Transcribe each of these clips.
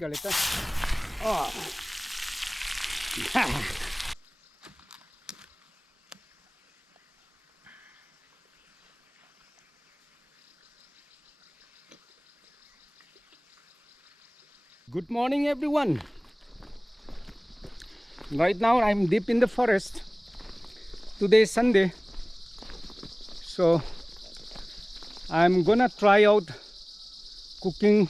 क्या लेता है। Good morning everyone. Right now I'm deep in the forest. Today is Sunday, so I'm gonna try out cooking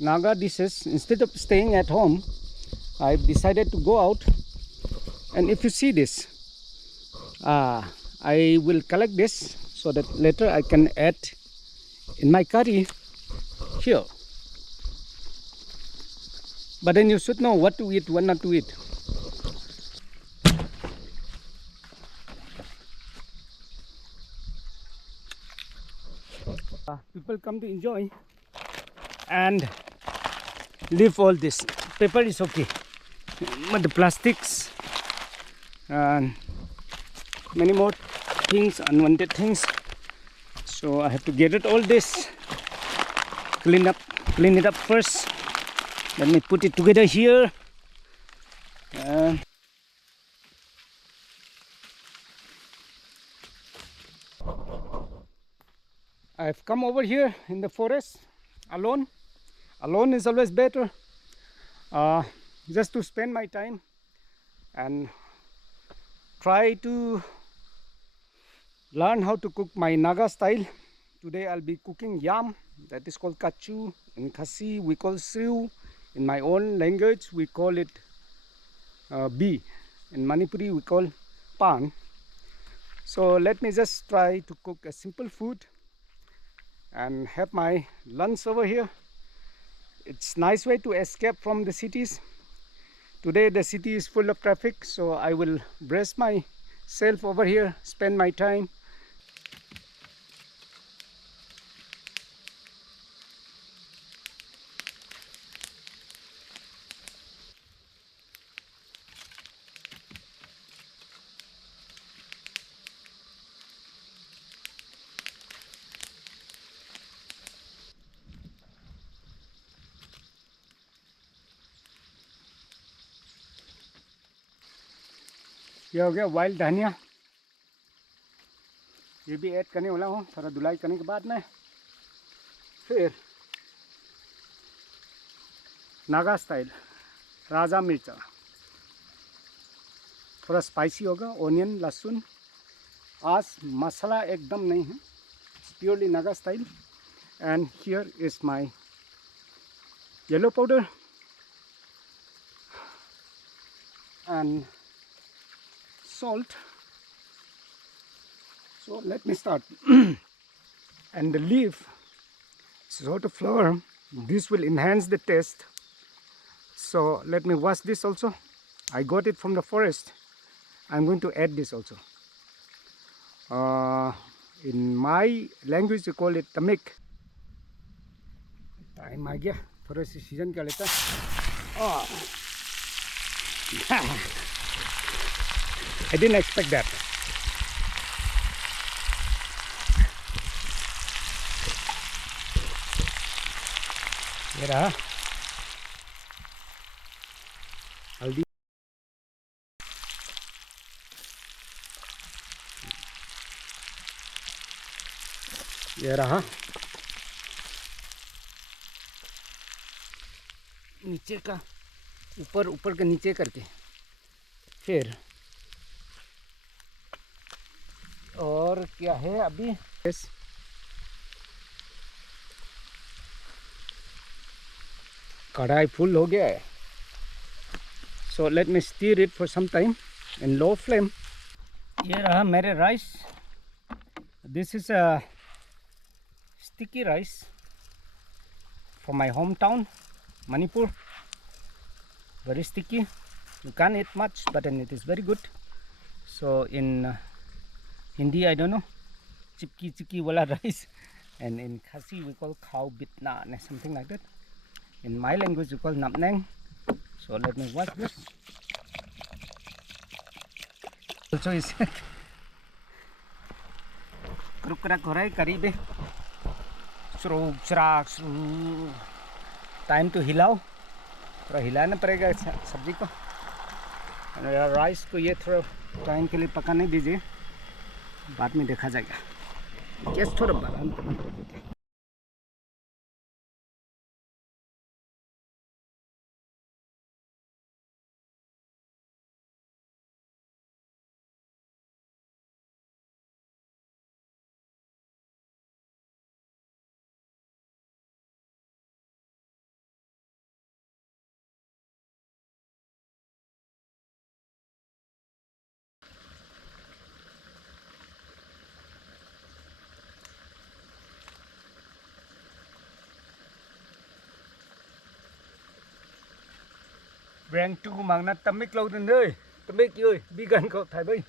Naga dishes. Instead of staying at home, I've decided to go out. And if you see this, I will collect this so that later I can add in my curry here. But then you should know what to eat, what not to eat. People come to enjoy and leave all this. Paper is okay, but the plastics and many more things, unwanted things. So I have to get rid all this, clean it up first. Let me put it together here. I've come over here in the forest alone. Alone is always better, just to spend my time and try to learn how to cook my Naga style. Today I'll be cooking yam, that is called kachu. In Khasi we call siu. In my own language we call it bi. In Manipuri we call pan. So let me just try to cook a simple food and have my lunch over here. It's nice way to escape from the cities. Today the city is full of traffic, so I will brace myself over here, spend my time. ये हो गया wild धनिया, ये भी add करने वाला हूँ थोड़ा धुलाई करने के बाद में। फिर नागा स्टाइल राजा मिर्चा, थोड़ा स्पाइसी होगा, ओनियन लहसुन। आज मसाला एकदम नहीं है, purely Naga style. And here is my yellow powder and salt. So let me start. And the leaf, sort of flower, this will enhance the taste. So let me wash this also. I got it from the forest. I'm going to add this also. In my language we call it tamik. Time आ गया, थोड़ा सी season क्या लेता है। I didn't expect that. ये रहा हल्दी। ये रहा नीचे का, ऊपर के नीचे करके। फिर और क्या है अभी, कढ़ाई फुल हो गया है। So let me stir it for some time in low flame. ये रहा मेरे rice. This is a sticky rice from my home town Manipur. Very sticky. You can't eat much, but then it is very good. So in Hindi I don't know, chipki wala rice, and in Khasi we call khao bitna, something like that. In my language we call napneng. So let me wash this. Also is krukrak ho raha hai करीब Time to हिलाओ थोड़ा हिलाना पड़ेगा सब्जी को। Rice को ये थोड़ा टाइम के लिए पकाने दीजिए, बाद में देखा जाएगा। गैस थोड़ा बढ़ाना पड़ेगा। Brand tu mang na tamik lâu đến nơi, tamik ơi, bi gần cậu thái bây.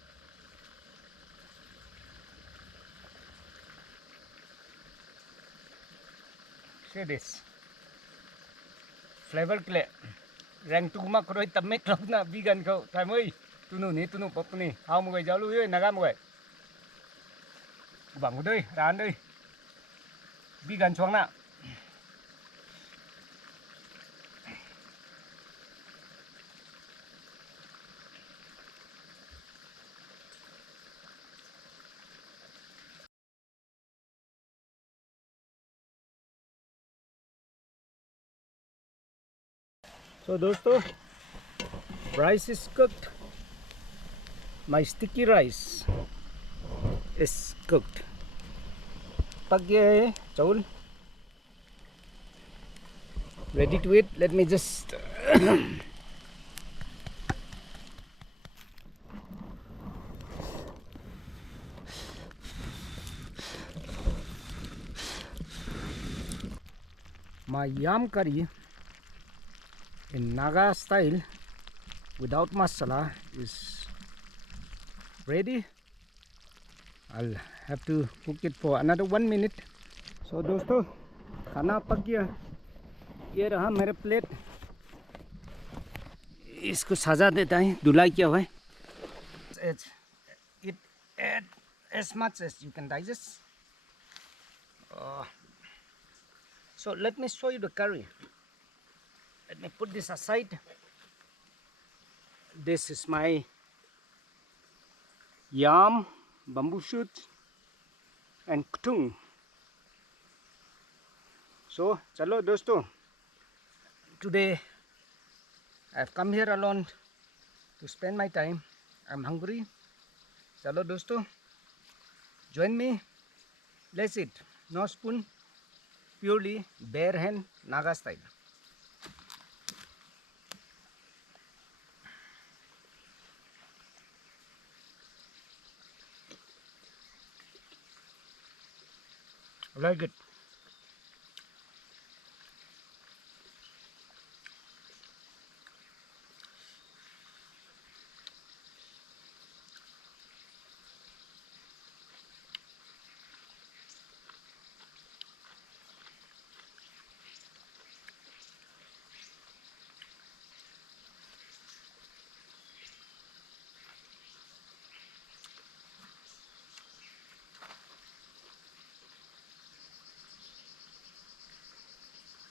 See this flavor kle. Rang tu mak rồi tamik lâu na bi gần cậu thái bây. Tu nu pop ni, hao mọi người giáo lưu ơi, naga mọi người. Bằng đây, rán đây. Bi gần choang na. So दोस्तों, rice is cooked. My sticky rice is cooked. पक गया है चावल. Ready to eat. Let me just my yam curry in Naga style without masala is ready. I'll have to cook it for another 1 minute. So दोस्तों, खाना पक गया. ये रहा मेरे प्लेट. इसको सजा देता है, धुलाई किया हुआ है. It add as much as you can digest. So let me show you the curry. Let me put this aside. This is my yam, bamboo shoot and kutung. So chalo dosto, today I've come here alone to spend my time. I'm hungry. Chalo dosto, join me. Let's eat. No spoon, purely bare hand Naga style. I like it.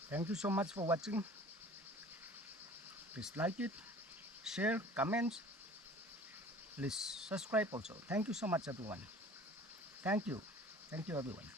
Thank you so much for watching. Please like it, share, comment. Please subscribe also. Thank you so much everyone. Thank you everyone.